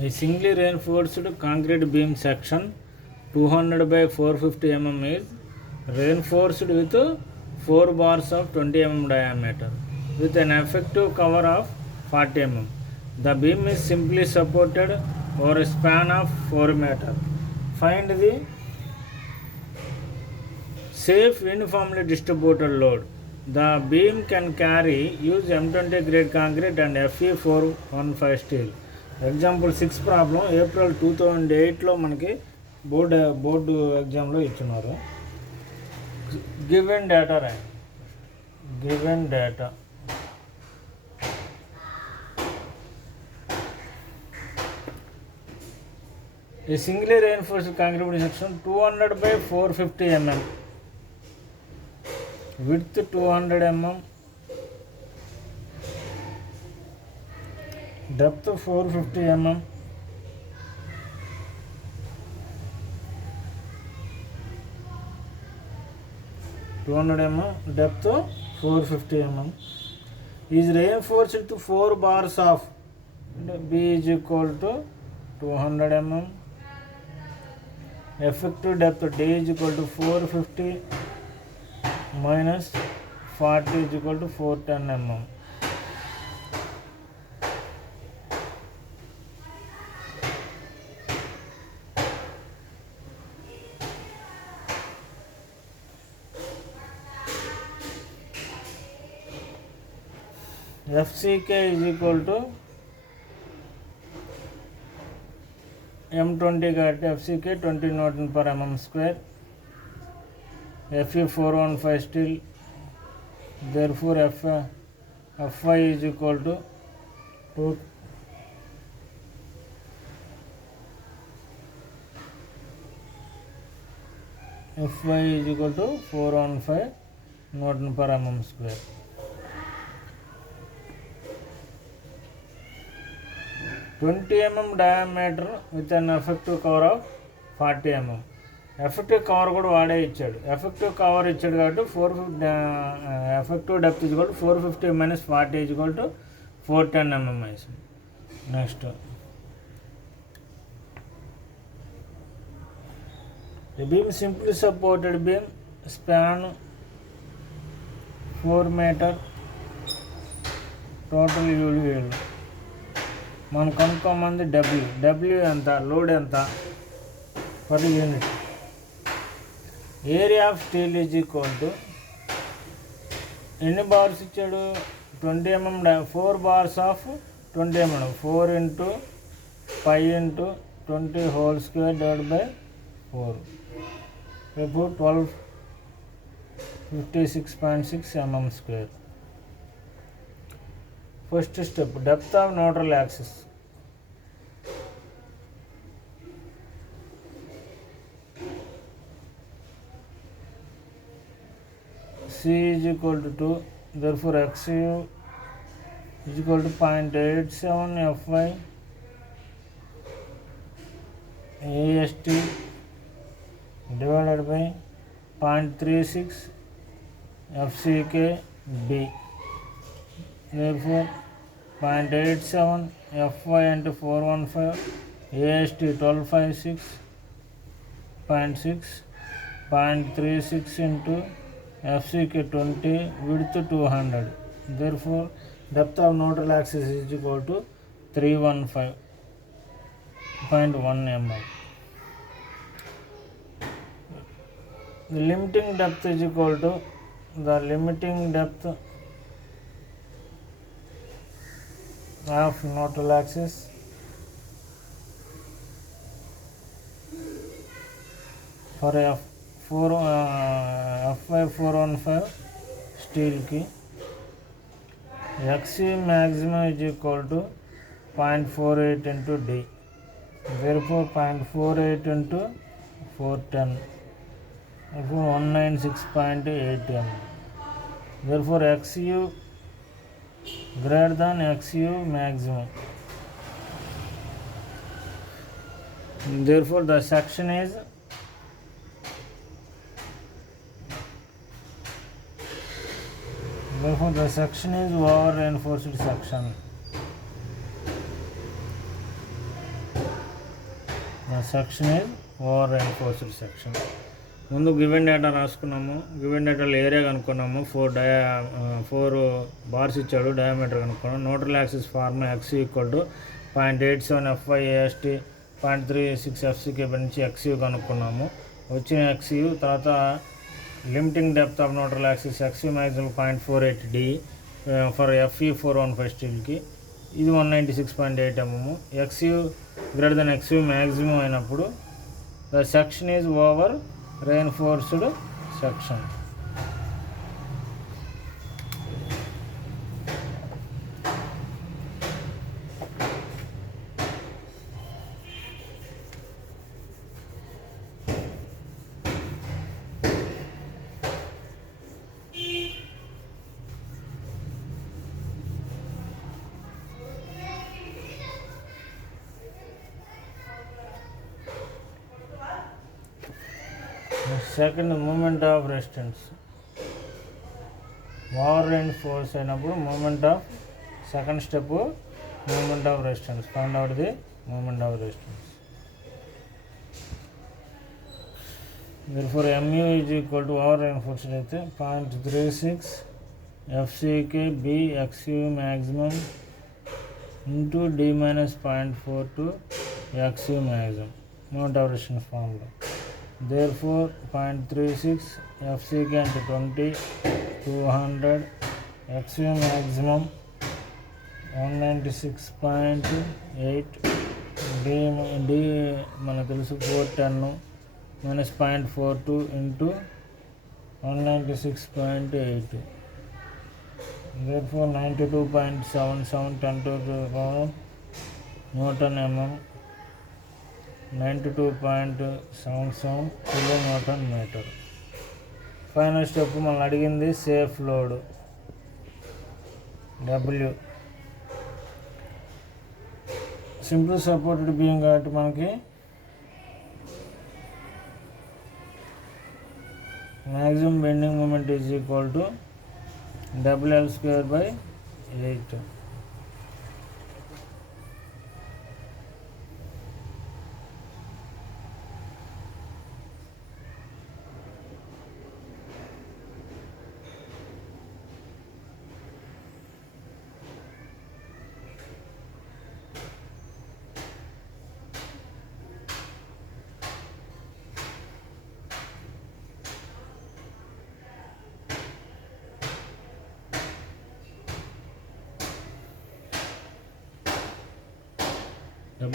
A singly reinforced concrete beam section 200 by 450 mm is reinforced with 4 bars of 20 mm diameter with an effective cover of 40 mm. The beam is simply supported over a span of 4 meters. Find the safe uniformly distributed load. The beam can carry use M20 grade concrete and Fe415 steel. Example 6 problem April 2008లో మనకి board ఎగ్జామ్లో ఇచ్చున్నారు. Given data రాయండి. Given data a singly reinforced concrete section 200 by 450 mm, width 200 mm, depth 450 mm, depth 450 mm is reinforced to 4 bars of B is equal to 200 mm. Effective depth D is equal to 450 minus 40 is equal to 410 mm. FCK is equal to M20 got FCK 20 Newton per mm square. Fe415 steel. Therefore Fy is equal to 2 Fy is equal to 415 Newton per mm square. $20 mm diameter with an effective cover of 40 mm. Effective cover కూడా వాడే ఇచ్చాడు. Effective cover ఇచ్చాడు కాబట్టి 450 effective depth is equal to 450 minus 40 is equal to 410 mm వేసింది. Next the beam simply supported beam span 4 meter total you'll మనం కనుక్కోమంది W ఎంత, load ఎంత per unit. Area of steel is equal to ఎన్ని bars ఇచ్చాడు, 20 mm 4 bars of 20 mm 4 into pi into 20 whole square divided by 4 therefore 1256.6 mm square. First step, depth of neutral axis. C is equal to 2, therefore XU is equal to 0.87 Fy AST divided by 0.36 FCK B. Therefore 0.87 Fy into 415 AST 1256.6 0.36 into FCK 20 width 200. Therefore depth of neutral axis is equal to 315.1 mm. The limiting depth is equal to the limiting depth of neutral axis for Fy415 steel की Xc maximum is equal to 0.48 into D. Therefore 0.48 into 410 therefore 196.8 mm. Therefore Xu greater than Xu maximum. Therefore the section is over reinforced section. The section is over reinforced section. ముందు given data రాసుకున్నాము. గివెన్ డేటాలో area కనుక్కున్నాము. 4 bars ఇచ్చాడు, diameter కనుక్కున్నాము. Neutral axis formula X equal to 0.87 FY AST 0.36 FCK నుంచి XU కనుక్కున్నాము. వచ్చిన XU తర్వాత limiting depth of neutral axis XU maximum 0.48 D for FE 415 స్టీల్కి. ఇది 196.8 mm. XU greater than XU maximum అయినప్పుడు the section is over reinforced section. Second, moment of resistance. Over reinforced అయినప్పుడు moment of second step, moment of resistance. Find out the moment of resistance. Therefore mu is equal to over reinforced అయితే 0.36 FCK B XU maximum into D minus 0.42 XU maximum. Moment of resistance formula. Therefore 0.36 FCK into 20 200 XU maximum 196.8 D మనకు తెలుసు 410 minus 0.42 into 196.8. Therefore 92.77 10 to the power Newton mm 92.77 kilonewton meter. Final step మనం అడిగింది safe load W. Simple supported beam కాబట్టి మనకి maximum bending moment is equal to WL²/8.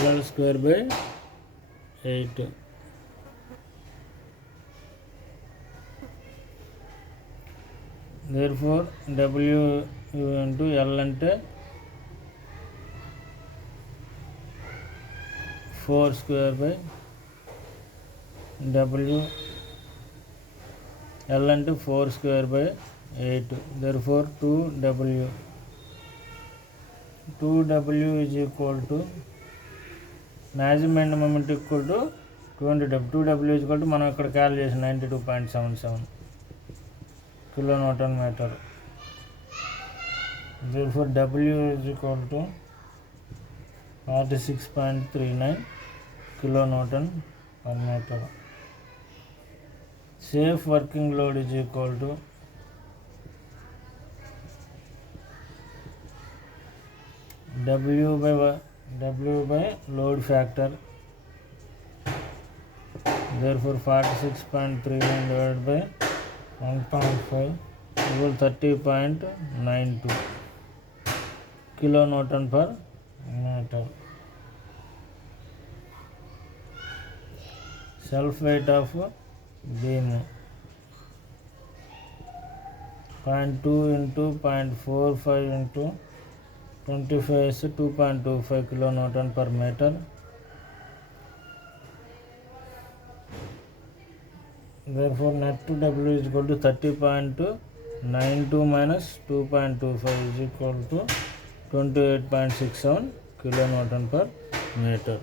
WL²/8. Therefore W into L అంటే 4² W L అంటే 4² 8. Therefore 2W is equal to maximum end moment equal to 20W. 2W equal to మనం ఇక్కడ calculation 92.77 kilonewton meter. Therefore W is equal to 46.39 kilonewton per meter. Safe working load is equal to W by load factor. Therefore 46.39 divided by 1.5 equal 30.92 kilonewton per meter. Self weight of beam 0.2 into 0.45 into 25 is 2.25 kilonewton per meter. Therefore net to W is equal to 30.92 minus 2.25 is equal to 28.67 kilonewton per meter.